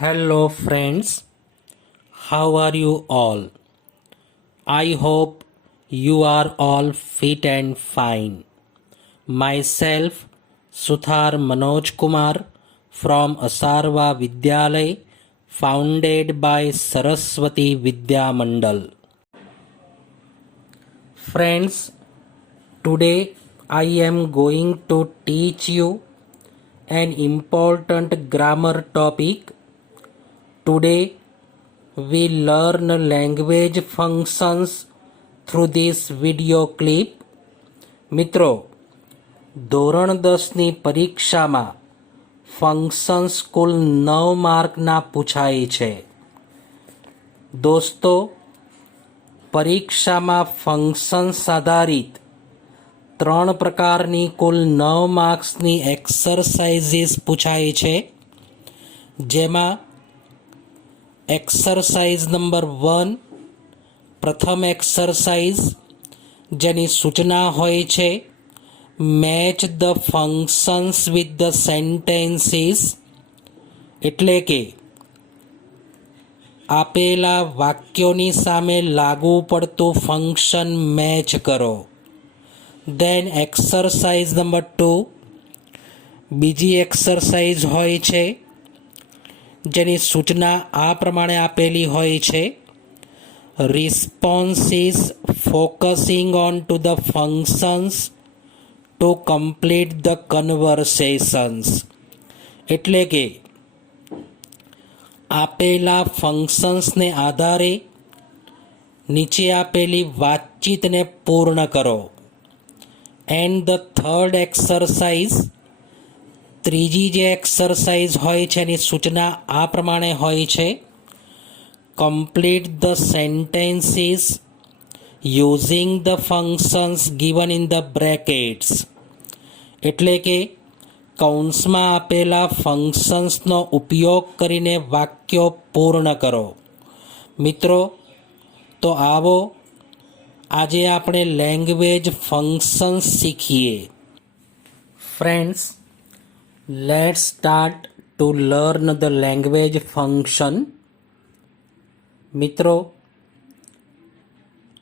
Hello, friends. How are you all? I hope you are all fit and fine. Myself, Suthar Manoj Kumar from Asarva Vidyalay, founded by Saraswati Vidya Mandal. Friends, today I am going to teach you an important grammar topic. Today we learn language functions through this video clip. મિત્રો, ધોરણ 10ની પરીક્ષામાં functions કુલ 9 માર્કના પૂછાય છે. દોસ્તો, પરીક્ષામાં functions આધારિત 3 પ્રકારની કુલ 9 માર્ક્સની exercises પૂછાય છે, જેમાં એક્સરસાઇઝ નંબર 1 પ્રથમ એક્સરસાઇઝ, જેની સૂચના હોય છે match the functions with the sentences, એટલે કે આપેલા વાક્યોની સામે લાગુ પડતું ફંક્શન મેચ કરો. દેન એક્સરસાઇઝ નંબર 2 બીજી એક્સરસાઇઝ હોય છે, જેની સૂચના આ પ્રમાણે આપેલી હોય છે responses focusing on to the functions to complete the conversations, એટલે કે આપેલા ફંક્શન્સને આધારે નીચે આપેલી વાતચીતને પૂર્ણ કરો. એન્ડ ધ થર્ડ એક્સરસાઇઝ, ત્રીજી જે એક્સરસાઇઝ હોય છે એની સૂચના આ પ્રમાણે હોય છે complete the sentences using the functions given in the brackets, એટલે કે કૌંસમાં આપેલા ફંક્શન્સનો ઉપયોગ કરીને વાક્યો પૂર્ણ કરો. મિત્રો, તો આવો આજે આપણે લેંગ્વેજ ફંક્શન્સ શીખીએ. Friends, let's start to learn the language function. મિત્રો,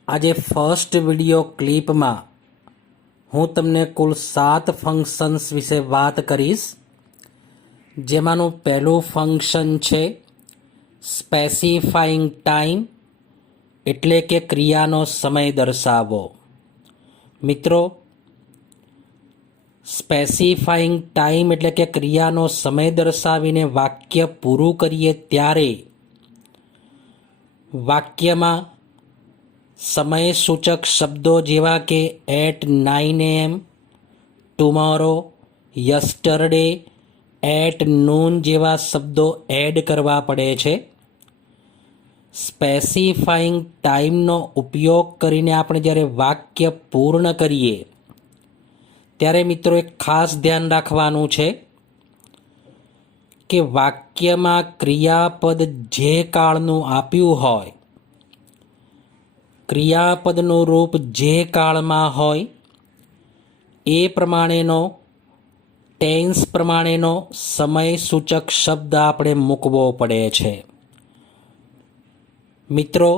આજે ફર્સ્ટ વિડિયો ક્લિપમાં હું તમને કુલ 7 ફંક્શન્સ વિશે વાત કરીશ, જેમાંનું પહેલું ફંક્શન છે સ્પેસિફાઈંગ ટાઈમ, એટલે કે ક્રિયાનો સમય દર્શાવવો. મિત્રો, સ્પેસિફાઈંગ ટાઈમ એટલે કે ક્રિયાનો સમય દર્શાવીને વાક્ય પૂરું કરીએ ત્યારે વાક્યમાં સમયસૂચક શબ્દો જેવા કે at 9 AM, tomorrow, yesterday, at noon જેવા શબ્દો એડ કરવા પડે છે. સ્પેસિફાઈંગ ટાઈમનો ઉપયોગ કરીને આપણે જ્યારે વાક્ય પૂર્ણ કરીએ ત્યારે મિત્રો એક ખાસ ધ્યાન રાખવાનું છે કે વાક્યમાં ક્રિયાપદ જે કાળનું આપ્યું હોય, ક્રિયાપદનું રૂપ જે કાળમાં હોય એ પ્રમાણેનો ટેન્સ પ્રમાણેનો સમયસૂચક શબ્દ આપણે મૂકવો પડે છે. મિત્રો,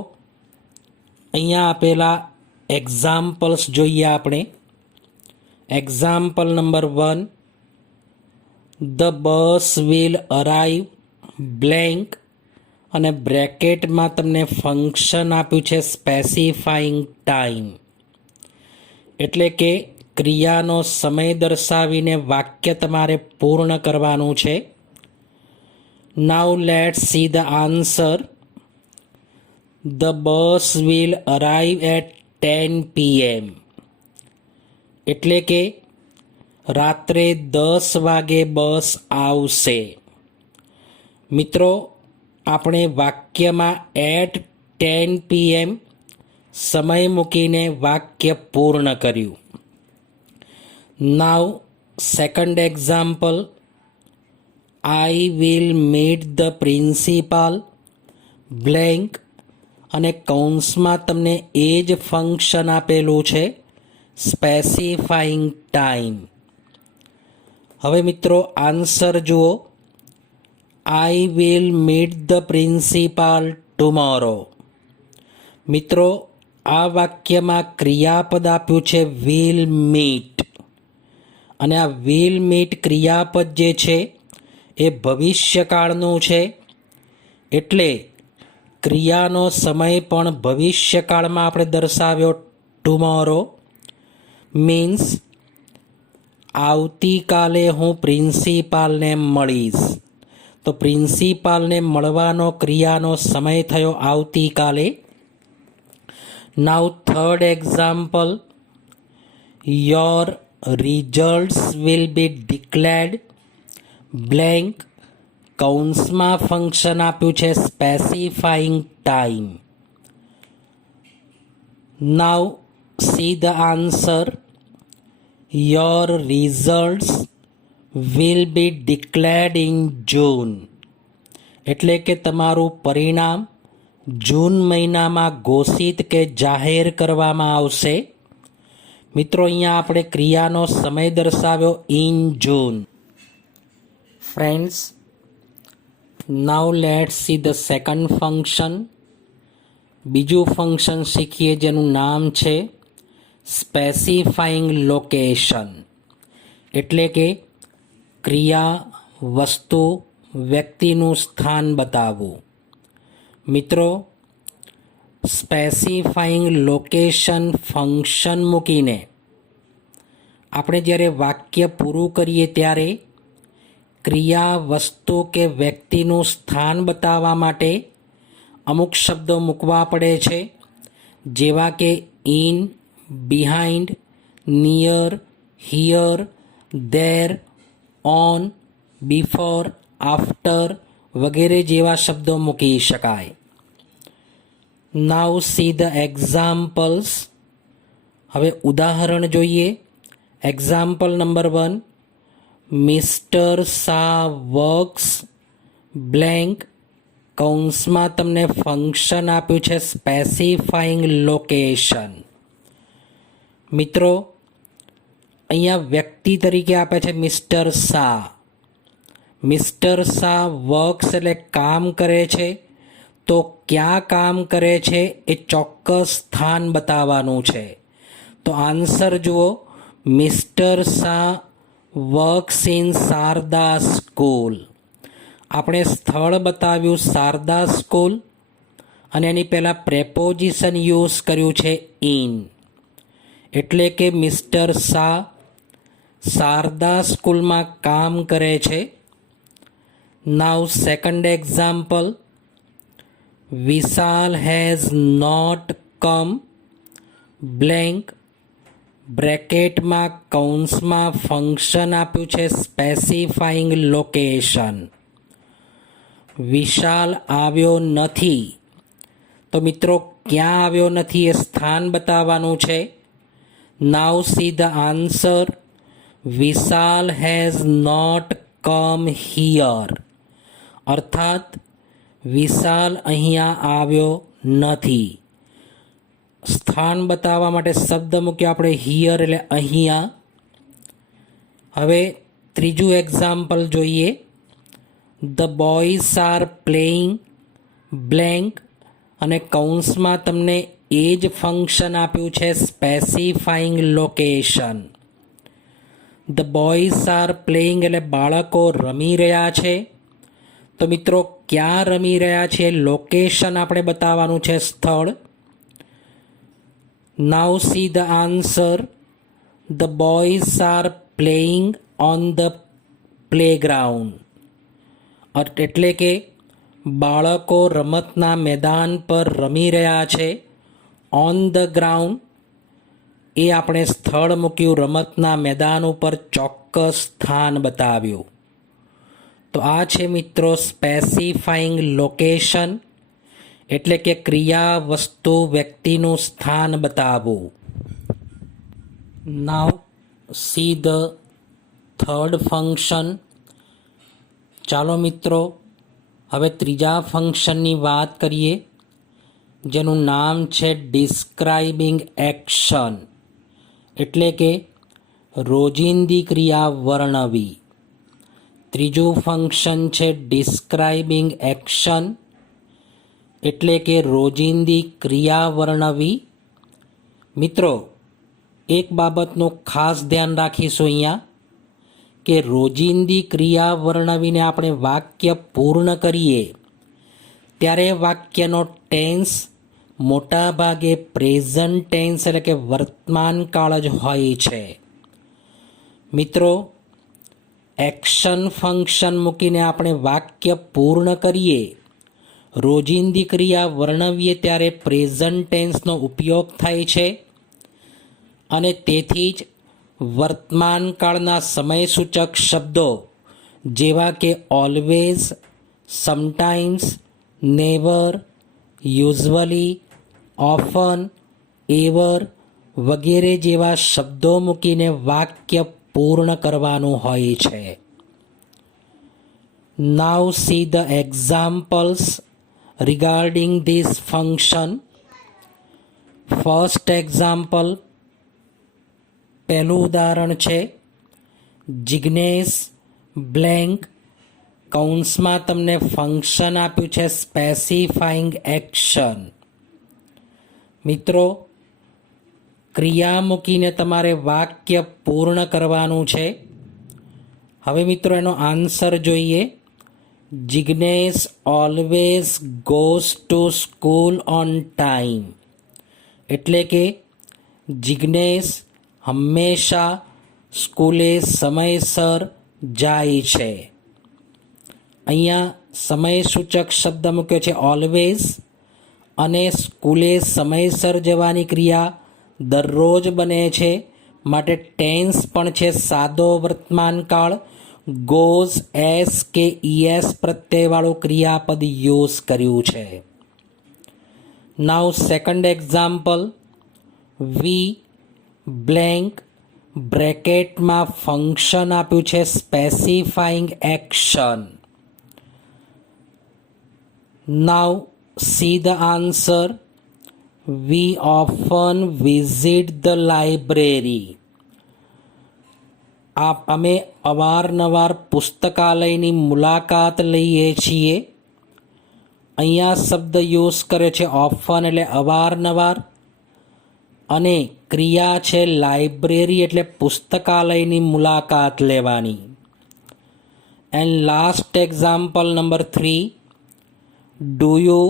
અહીંયા આપેલા એક્ઝામ્પલ્સ જોઈએ આપણે. Example number 1, the bus will arrive blank, અને બ્રેકેટમાં તમને ફંક્શન આપ્યું છે સ્પેસિફાઈંગ ટાઈમ, એટલે કે ક્રિયાનો સમય દર્શાવીને વાક્ય તમારે પૂર્ણ કરવાનું છે. Now let's see the answer. The bus will arrive at 10 PM, એટલે કે રાત્રે 10 વાગે બસ આવશે. મિત્રો, આપણે વાક્યમાં એટ 10 PM સમય મૂકીને વાક્ય પૂર્ણ કર્યું. Now second example, I will meet the principal blank, અને કૌંસમાં તમને એ જ ફંક્શન આપેલું છે સ્પેસિફાઈંગ ટાઈમ. હવે મિત્રો આન્સર જુઓ. આઈ will meet the principal tomorrow. મિત્રો, આ વાક્યમાં ક્રિયાપદ આપ્યું છે વિલ મીટ, અને આ વિલ મીટ ક્રિયાપદ જે છે એ ભવિષ્યકાળનું છે, એટલે ક્રિયાનો સમય પણ ભવિષ્યકાળમાં આપણે દર્શાવ્યો ટુમોરો. મીન્સ આવતીકાલે હું પ્રિન્સિપાલને મળીશ. તો પ્રિન્સિપાલને મળવાનો ક્રિયાનો સમય થયો આવતીકાલે. Now third example, your results will be declared blank, કૌંસમાં ફંક્શન આપ્યું છે specifying time. Now see the answer, your results will be declared in June, એટલે કે તમારું પરિણામ જૂન મહિનામાં ઘોષિત કે જાહેર કરવામાં આવશે. મિત્રો, અહીંયા આપણે ક્રિયાનો સમય દર્શાવ્યો in June. Friends, now let's see the second function. બીજું ફંક્શન શીખીએ જેનું નામ છે સ્પેસિફાઈંગ લોકેશન, એટલે કે ક્રિયા, વસ્તુ, વ્યક્તિનું સ્થાન બતાવવું. મિત્રો, સ્પેસિફાઈંગ લોકેશન ફંક્શન મૂકીને આપણે જ્યારે વાક્ય પૂરું કરીએ ત્યારે ક્રિયા, વસ્તુ કે વ્યક્તિનું સ્થાન બતાવવા માટે અમુક શબ્દો મૂકવા પડે છે, જેવા કે in, behind, near, here, there, on, before, after વગેરે જેવા શબ્દો મૂકી શકાય. નાઉ સી ધ એક્ઝામ્પલ્સ. હવે ઉદાહરણ જોઈએ. Example number 1, mister Shah works blank, કૌંસમાં તમને ફંક્શન આપ્યું છે સ્પેસિફાઈંગ લોકેશન. મિત્રો, અહીંયા વ્યક્તિ તરીકે આપે છે mister Shah. Mister Shah works એટલે કામ કરે છે, તો ક્યાં કામ કરે છે એ ચોક્કસ સ્થાન બતાવવાનું છે. તો આન્સર જુઓ, mister Shah works in Sharda school. આપણે સ્થળ બતાવ્યું શારદા સ્કૂલ, અને એની પહેલાં પ્રેપોઝિશન યુઝ કર્યું છે ઇન, એટલે કે મિસ્ટર શાહ શારદા સ્કૂલમાં કામ કરે છે. Now second example, Vishal has not come blank, બ્રેકેટમાં કૌંસમાં ફંક્શન આપ્યું છે સ્પેસિફાઈંગ લોકેશન. વિશાલ આવ્યો નથી, તો મિત્રો ક્યાં આવ્યો નથી એ સ્થાન બતાવવાનું છે. Now see the answer, Vishal has not come here, અર્થાત વિશાલ અહીંયા આવ્યો નથી. સ્થાન બતાવવા માટે શબ્દ મૂક્યો આપણે હિયર એટલે અહીંયા. હવે ત્રીજું એક્ઝામ્પલ જોઈએ. The boys are playing blank, અને કૌંસમાં તમને એ જ ફંક્શન આપ્યું છે specifying location. The boys are playing એટલે બાળકો રમી રહ્યા છે, તો મિત્રો ક્યાં રમી રહ્યા છે લોકેશન આપણે બતાવવાનું છે, સ્થળ. Now see the answer, the boys are playing on the playground, એટલે કે બાળકો રમતના મેદાન પર રમી રહ્યા છે. ઓન ધ ગ્રાઉન્ડ એ આપણે સ્થળ મૂક્યું, રમતના મેદાન ઉપર ચોક્કસ સ્થાન બતાવ્યું. તો આ છે મિત્રો સ્પેસિફાઈંગ લોકેશન, એટલે કે ક્રિયા, વસ્તુ, વ્યક્તિનું સ્થાન બતાવવું. નાઉ સી ધ થર્ડ ફંક્શન. ચાલો મિત્રો હવે ત્રીજા ફંક્શનની વાત કરીએ, જેનું નામ છે ડિસ્ક્રાઇબિંગ એક્શન, એટલે કે રોજિંદી ક્રિયા વર્ણવી. ત્રીજું ફંક્શન છે ડિસ્ક્રાઇબિંગ એક્શન, એટલે કે રોજિંદી ક્રિયા વર્ણવી. મિત્રો, એક બાબતનું ખાસ ધ્યાન રાખીશું અહીંયા કે રોજિંદી ક્રિયા વર્ણવીને આપણે વાક્ય પૂર્ણ કરીએ ત્યારે વાક્યનો ટેન્સ મોટા ભાગે પ્રેઝન્ટ ટેન્સ એટલે કે વર્તમાન કાળ જ હોય છે. મિત્રો, એક્શન ફંક્શન મૂકીને આપણે વાક્ય પૂર્ણ કરીએ, રોજિંદી ક્રિયા વર્ણવીએ ત્યારે પ્રેઝન્ટ ટેન્સનો ઉપયોગ થાય છે અને તેથી જ વર્તમાન કાળના સમયસૂચક શબ્દો જેવા કે always, sometimes, never, usually, often, ever વગેરે જેવા શબ્દો મૂકીને વાક્ય પૂર્ણ કરવાનું હોય છે. Now see the examples regarding this function. First example, પહેલું ઉદાહરણ છે જિગ્નેશ બ્લેન્ક, કૌંસમાં તમને ફંક્શન આપ્યું છે સ્પેસિફાઈંગ એક્શન. મિત્રો, ક્રિયા મૂકીને તમારે વાક્ય પૂર્ણ કરવાનું છે. હવે મિત્રો એનો આન્સર જોઈએ. Jignesh always goes to school on time, એટલે કે જિગ્નેશ હંમેશા સ્કૂલે સમયસર જાય છે. અહીંયા સમયસૂચક શબ્દ મૂક્યો છે ઓલવેઝ, અને સ્કૂલે સમયસર જવાની ક્રિયા દરરોજ બને છે, માટે ટેન્સ પણ છે સાદો વર્તમાન કાળ. ગોઝ એસ કે ઈએસ પ્રત્યયવાળું ક્રિયાપદ યુઝ કર્યું છે. Now second example, we blank બ્રેકેટમાં ફંક્શન આપ્યું છે specifying action. Now see the answer. We often visit the library. અમે અવારનવાર પુસ્તકાલયની મુલાકાત લઈએ છીએ. અહીંયા શબ્દ યુઝ કરે છે ઓફન એટલે અવારનવાર, અને ક્રિયા છે લાઇબ્રેરી એટલે પુસ્તકાલયની મુલાકાત લેવાની. And last example number 3, do you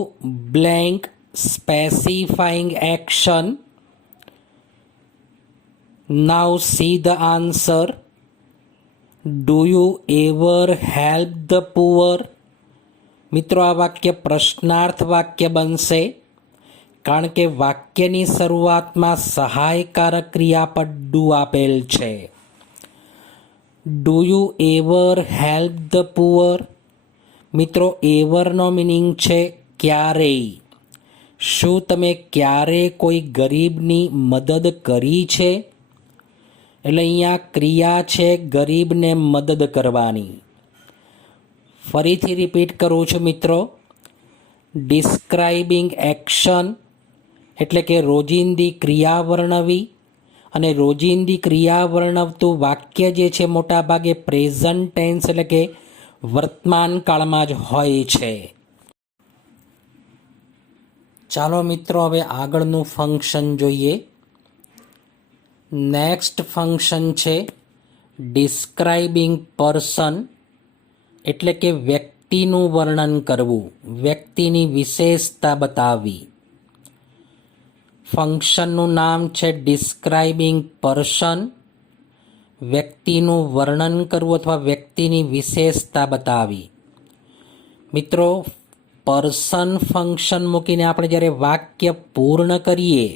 blank specifying action. Now see the answer. Do you ever help the poor. મિત્રો, આ વાક્ય પ્રશ્નાર્થ વાક્ય બનશે, કારણ કે વાક્યની શરૂઆતમાં સહાયકારક ક્રિયાપદ ડુ આપેલ છે. Do you ever help the poor. મિત્રો, એવરનો મિનિંગ છે ક્યારેય. શું તમે ક્યારેય કોઈ ગરીબની મદદ કરી છે? એટલે અહીંયા ક્રિયા છે ગરીબને મદદ કરવાની. ફરીથી રિપીટ કરું છું મિત્રો. ડિસ્ક્રાઇબિંગ એક્શન એટલે કે રોજિંદી ક્રિયા વર્ણવી, અને રોજિંદી ક્રિયા વર્ણવતું વાક્ય જે છે મોટાભાગે પ્રેઝન્ટ ટેન્સ એટલે કે વર્તમાન કાળમાં જ હોય છે. ચાલો મિત્રો, હવે આગળનું ફંક્શન જોઈએ. નેક્સ્ટ ફંક્શન છે ડિસ્ક્રાઇબિંગ પર્સન, એટલે કે વ્યક્તિનું વર્ણન કરવું, વ્યક્તિની વિશેષતા બતાવવી. ફંક્શનનું નામ છે ડિસ્ક્રાઇબિંગ પર્સન, વ્યક્તિનું વર્ણન કરવું અથવા વ્યક્તિની વિશેષતા બતાવી. મિત્રો, પર્સન ફંક્શન મૂકીને આપણે જ્યારે વાક્ય પૂર્ણ કરીએ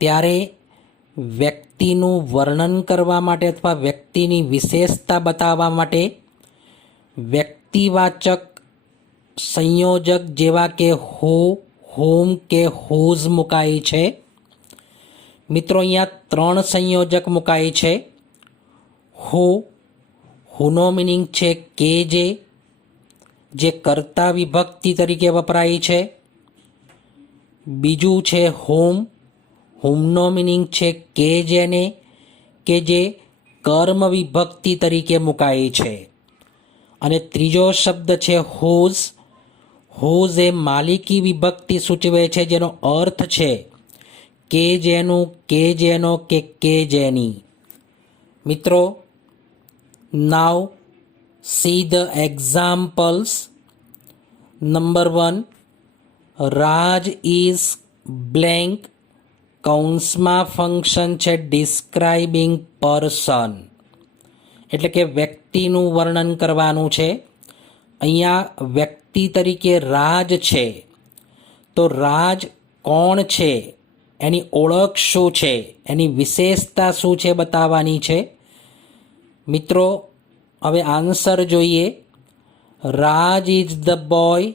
ત્યારે વ્યક્તિનું વર્ણન કરવા માટે અથવા વ્યક્તિની વિશેષતા બતાવવા માટે વ્યક્તિવાચક સંયોજક જેવા કે હુ, હુમ કે હુઝ મુકાય છે. મિત્રો, અહીંયા 3 સંયોજક મુકાય છે. હુનો મિનિંગ છે કે જે કર્તા વિભક્તિ તરીકે વપરાય છે. બીજું છે હુમનો મિનિંગ છે કે જે કર્મ વિભક્તિ તરીકે મુકાઈ છે. અને ત્રીજો શબ્દ છે હુઝ. હુઝ એ માલિકી વિભક્તિ સૂચવે છે, જેનો અર્થ છે કે જેનું, કે જેનો, કે જેની. મિત્રો, નાવ see the examples. Number 1, Raj is blank, કૌંસમાં ફંક્શન છે ડિસ્ક્રાઇબિંગ પર્સન, એટલે કે વ્યક્તિનું વર્ણન કરવાનું છે. અહીંયા વ્યક્તિ તરીકે રાજ છે, તો રાજ કોણ છે, એની ઓળખ શું છે, એની વિશેષતા શું છે બતાવવાની છે. મિત્રો, હવે આન્સર જોઈએ. Raj is the boy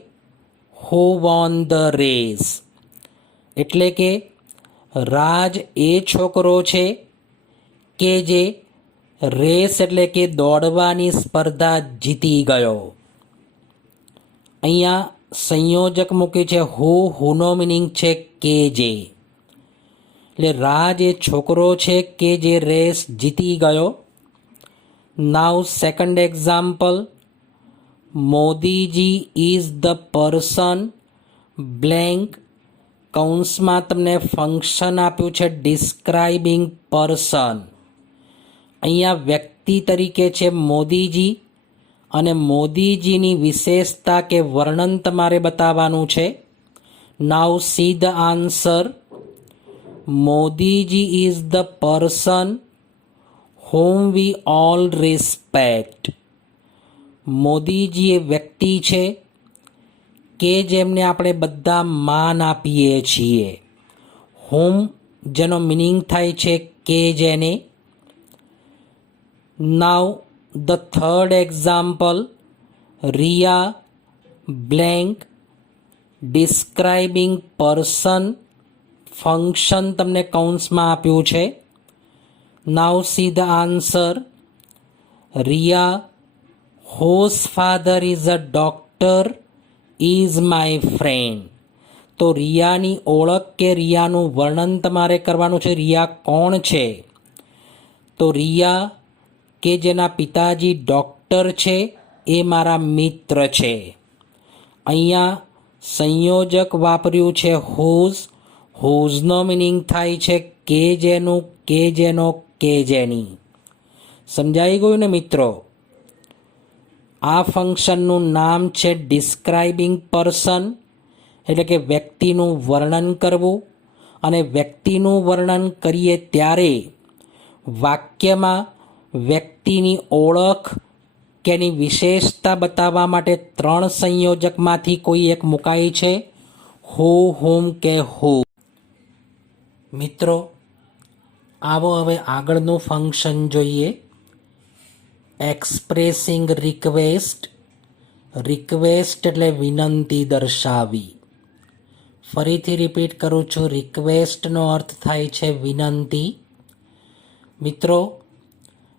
who won the race, એટલે કે રાજ એ છોકરો છે કે જે રેસ એટલે કે દોડવાની સ્પર્ધા જીતી ગયો. અહીંયા સંયોજક મૂક્યું છે હુ. હુનો મિનિંગ છે કે જે, એટલે રાજ એ છોકરો છે કે જે રેસ જીતી ગયો. Now second example, Modiji is the person blank, કૌંસમાં તમને ફંક્શન આપ્યું છે ડિસ્ક્રાઇબિંગ પર્સન. અહીંયા વ્યક્તિ તરીકે છે મોદીજી, અને મોદીજીની વિશેષતા કે વર્ણન તમારે બતાવવાનું છે. Now see the answer. Modiji is the person whom we all respect. Modiji એ વ્યક્તિ છે કે જેમને આપણે બધા માન આપીએ છીએ. whom જેનો મિનિંગ થાય છે કે જેને. Now the third example, Riya blank, describing person, function તમને કૌંસમાં આપ્યું છે. Now see the answer. Riya whose father is a doctor is my friend. તો રિયાની ઓળખ કે રિયાનું વર્ણન તમારે કરવાનું છે. રિયા કોણ છે? તો રિયા કે જેના પિતાજી ડૉક્ટર છે એ મારા મિત્ર છે. અહીંયા સંયોજક વાપર્યું છે હુઝ. હુઝનો મિનિંગ થાય છે કે જેનું, કે જેનો, કે જેની. સમજાઈ ગયું ને મિત્રો? આ ફંક્શનનું નામ છે ડિસ્ક્રાઇબિંગ પર્સન, એટલે કે વ્યક્તિનું વર્ણન કરવું. અને વ્યક્તિનું વર્ણન કરીએ ત્યારે વાક્યમાં વ્યક્તિની ઓળખ કે એની વિશેષતા બતાવવા માટે 3 સંયોજકમાંથી કોઈ એક મુકાય છે, હુ, હુમ કે હુ. મિત્રો, આવો હવે આગળનું ફંક્શન જોઈએ. Expressing request. રિક્વેસ્ટ એટલે વિનંતી દર્શાવી. ફરીથી રિપીટ કરું છું, રિક્વેસ્ટનો અર્થ થાય છે વિનંતી. મિત્રો,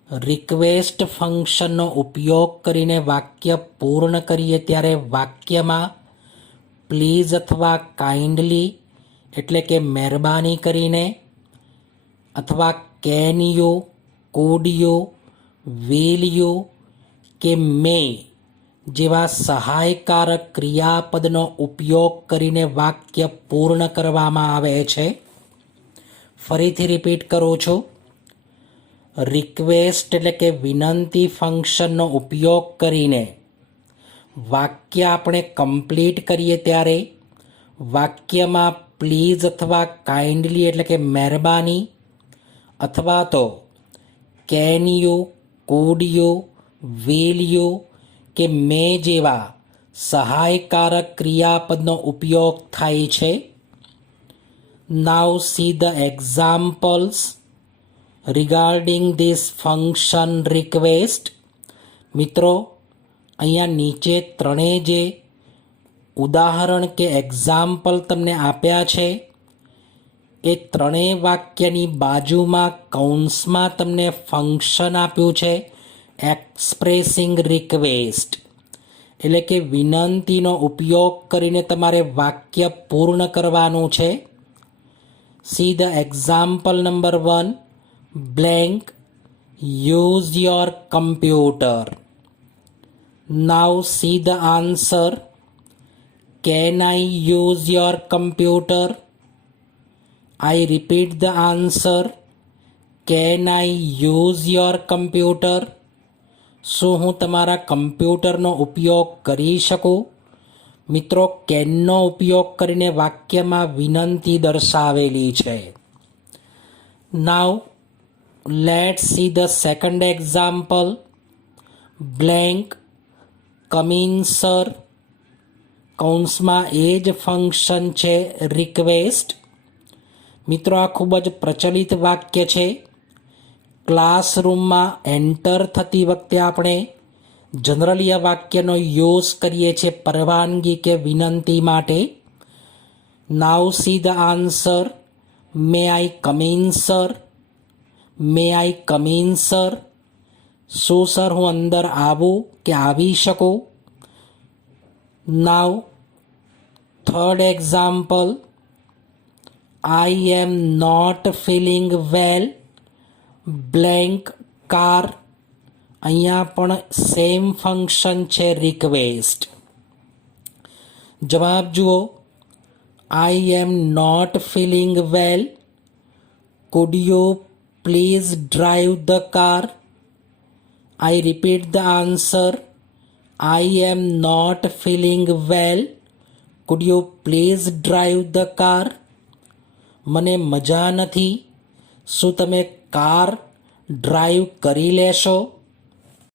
રિક્વેસ્ટ ફંક્શનનો ઉપયોગ કરીને વાક્ય પૂર્ણ કરીએ ત્યારે વાક્યમાં પ્લીઝ અથવા કાઇન્ડલી એટલે કે મહેરબાની કરીને, અથવા can you, food you, will you કે મે જેવા સહાયકારક ક્રિયાપદનો ઉપયોગ કરીને વાક્ય પૂર્ણ કરવામાં આવે છે. ફરીથી રિપીટ કરું છું. રિક્વેસ્ટ એટલે કે વિનંતી ફંક્શનનો ઉપયોગ કરીને વાક્ય આપણે કમ્પ્લીટ કરીએ ત્યારે વાક્યમાં પ્લીઝ અથવા કાઇન્ડલી એટલે કે મહેરબાની, અથવા તો can you, food you, will you કે મે જેવા સહાયકારક ક્રિયાપદનો ઉપયોગ થાય છે. Now see the examples regarding this function request. મિત્રો, અહીંયા નીચે ત્રણેય જે ઉદાહરણ કે એક્ઝામ્પલ તમને આપ્યા છે એ ત્રણેય વાક્યની બાજુમાં કૌંસમાં તમને ફંક્શન આપ્યું છે એક્સપ્રેસિંગ રિક્વેસ્ટ, એટલે કે વિનંતીનો ઉપયોગ કરીને તમારે વાક્ય પૂર્ણ કરવાનું છે. See the example number 1, blank use your computer. Now see the answer. Can I use your computer? I repeat the answer. Can I use your computer? શું હું તમારા કમ્પ્યુટરનો ઉપયોગ કરી શકું? મિત્રો, કેનનો ઉપયોગ કરીને વાક્યમાં વિનંતી દર્શાવેલી છે. Now let's see the second example. Blank, come in sir. કૌંસમાં એ જ ફંક્શન છે રિક્વેસ્ટ. મિત્રો, આ ખૂબ જ પ્રચલિત વાક્ય છે. ક્લાસરૂમમાં એન્ટર થતી વખતે આપણે જનરલી આ વાક્યનો યુઝ કરીએ છીએ પરવાનગી કે વિનંતી માટે. Now see the answer. May I come in sir? May I come in sir? શું સર હું અંદર આવું કે આવી શકું? Now third example. I am not feeling well. Blank car. અહીંયા પણ સેમ ફંક્શન છે રિક્વેસ્ટ. જવાબ જુઓ. I am not feeling well. Could you please drive the car? I repeat the answer. I am not feeling well. Could you please drive the car? મને મજા નથી. શું તમે કાર ડ્રાઈવ કરી લેશો?